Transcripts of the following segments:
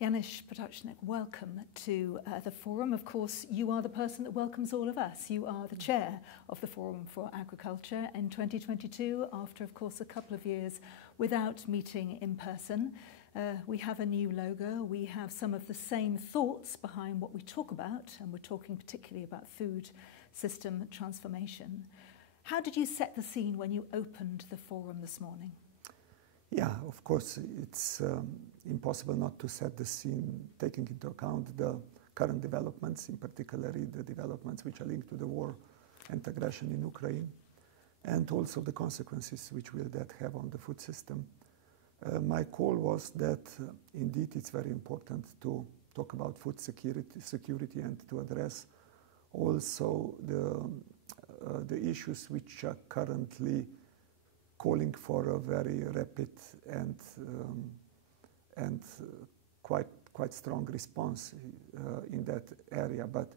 Janez Potočnik, welcome to the Forum. Of course, you are the person that welcomes all of us. You are the chair of the Forum for Agriculture in 2022, after, of course, a couple of years without meeting in person. We have a new logo. We have some of the same thoughts behind what we talk about, and we're talking particularly about food system transformation. How did you set the scene when you opened the Forum this morning? Yeah, of course, it's impossible not to set the scene, taking into account the current developments, in particular the developments which are linked to the war and aggression in Ukraine, and also the consequences which will that have on the food system. My call was that indeed it's very important to talk about food security and to address also the issues which are currently calling for a very rapid and quite strong response in that area. But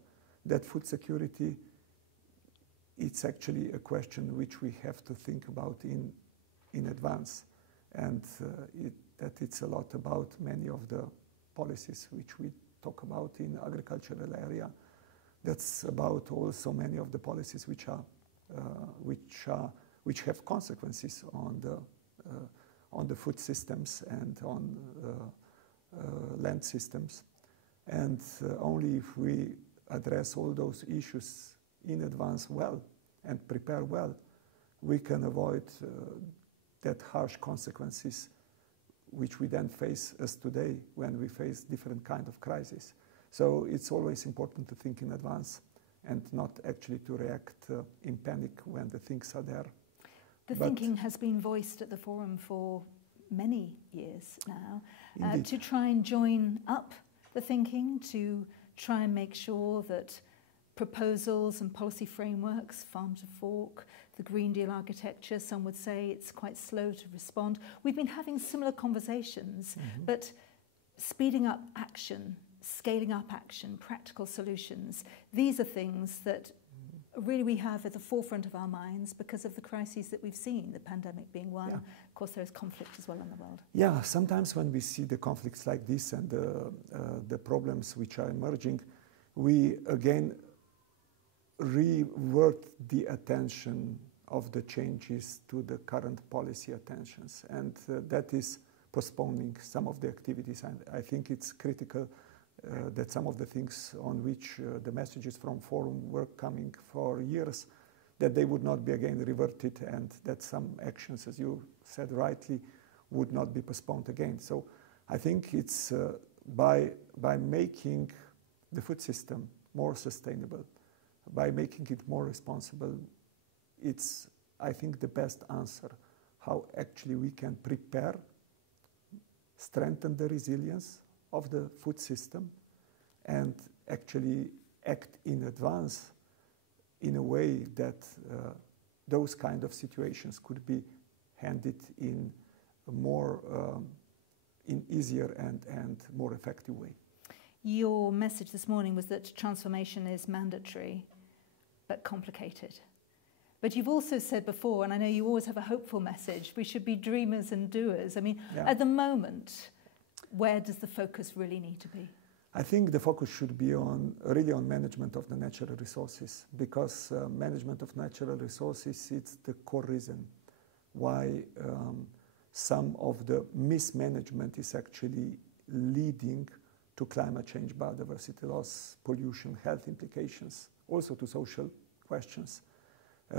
that food security, it's actually a question which we have to think about in advance, and that it's a lot about many of the policies which we talk about in agricultural area. That's about also many of the policies which have consequences on the food systems and on land systems. And only if we address all those issues in advance well and prepare well, we can avoid that harsh consequences which we then face as today when we face different kind of crises. So it's always important to think in advance and not actually to react in panic when the things are there. The thinking has been voiced at the Forum for many years now, to try and join up the thinking, to try and make sure that proposals and policy frameworks, farm to fork, the Green Deal architecture, some would say it's quite slow to respond. We've been having similar conversations, but speeding up action, scaling up action, practical solutions, these are things that really we have at the forefront of our minds because of the crises that we've seen, the pandemic being one. Yeah. Of course, there's conflict as well in the world. Yeah, sometimes when we see the conflicts like this and the problems which are emerging, we again revert the attention of the changes to the current policy attentions. And that is postponing some of the activities. And I think it's critical that some of the things on which the messages from Forum were coming for years, that they would not be again reverted, and that some actions, as you said rightly, would not be postponed again. So I think it's by making the food system more sustainable, by making it more responsible, it's, I think, the best answer how actually we can prepare, strengthen the resilience of the food system, and actually act in advance in a way that those kind of situations could be handled in a more in easier and more effective way. Your message this morning was that transformation is mandatory but complicated. But you've also said before, and I know you always have a hopeful message, we should be dreamers and doers. I mean, at the moment, where does the focus really need to be? I think the focus should be really on management of the natural resources, because management of natural resources, it's the core reason why some of the mismanagement is actually leading to climate change, biodiversity loss, pollution, health implications, also to social questions.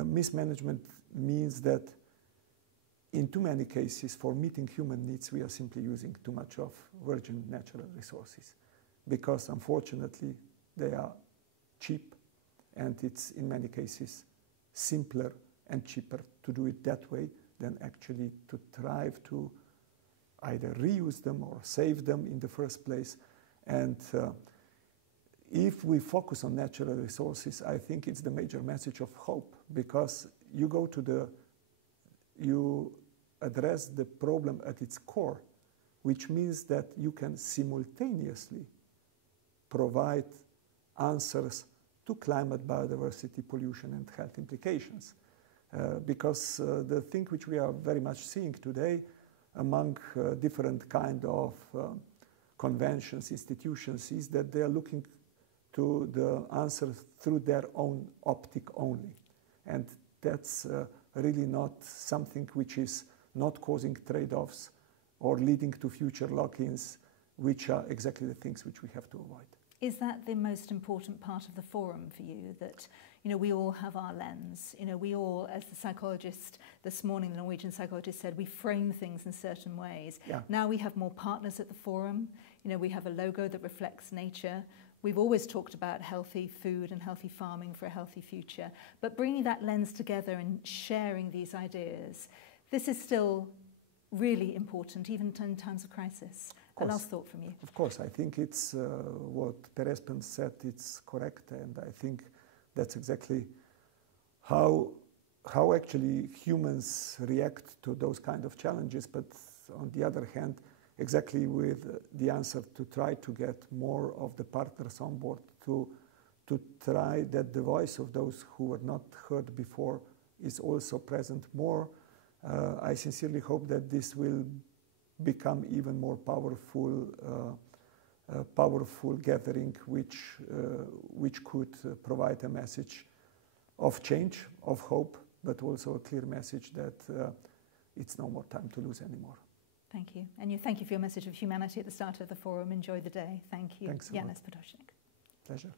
Mismanagement means that in too many cases, for meeting human needs, we are simply using too much of virgin natural resources, because unfortunately they are cheap, and it's in many cases simpler and cheaper to do it that way than actually to try to either reuse them or save them in the first place. And if we focus on natural resources, I think it's the major message of hope, because you address the problem at its core, which means that you can simultaneously provide answers to climate, biodiversity, pollution, and health implications. Because the thing which we are very much seeing today among different kind of conventions, institutions, is that they are looking to the answer through their own optic only. And that's really not something which is not causing trade-offs or leading to future lock-ins, which are exactly the things which we have to avoid. Is that the most important part of the forum for you, that we all have our lens? We all, as the psychologist this morning, the Norwegian psychologist said, we frame things in certain ways. Yeah. Now we have more partners at the forum. We have a logo that reflects nature. We've always talked about healthy food and healthy farming for a healthy future. But bringing that lens together and sharing these ideas, this is still really important, even in times of crisis. A last thought from you. Of course, I think it's what Per Espen said, it's correct, and I think that's exactly how actually humans react to those kind of challenges, but on the other hand, exactly with the answer to try to get more of the partners on board, to try that the voice of those who were not heard before is also present more. I sincerely hope that this will become even more powerful gathering, which could provide a message of change, of hope, but also a clear message that it's no more time to lose anymore. Thank you. And thank you for your message of humanity at the start of the forum. Enjoy the day. Thank you. Thanks a Janez lot. Potočnik. Pleasure.